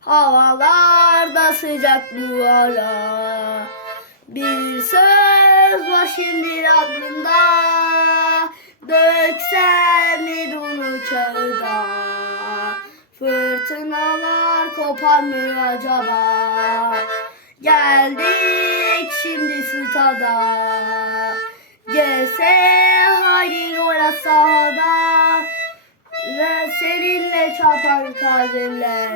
Havalarda sıcak bu ara. Bir söz var şimdi aklımda. Döksem bir unu kağıda. Fırtınalar kopar mı acaba? Geldik şimdi stada. Gelse Ve seninle çarpan kalbimle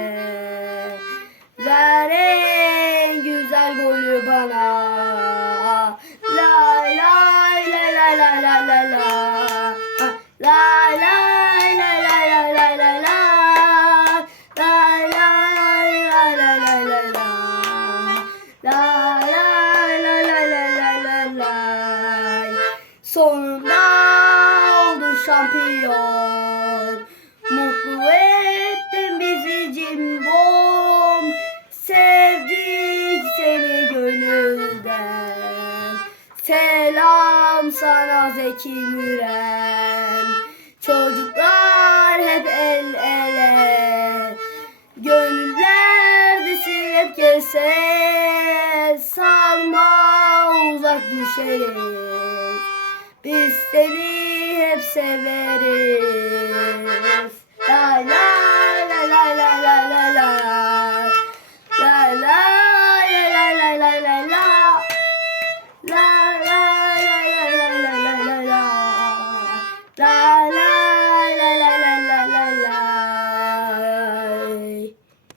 Ver en güzel golü bana Lay lay lay lay lay lay lay lay Lay lay lay lay lay lay lay lay Lay lay lay lay lay lay lay Lay lay lay lay lay lay lay lay Sonunda oldu şampiyon Mutlu ettin bizi cimbom. Sevdik seni gönülden. Selam sana Zeki Müren. Çocuklar hep el ele. Gönüllerdesin hep gelse Salma uzak düşeriz. Biz seni hep severiz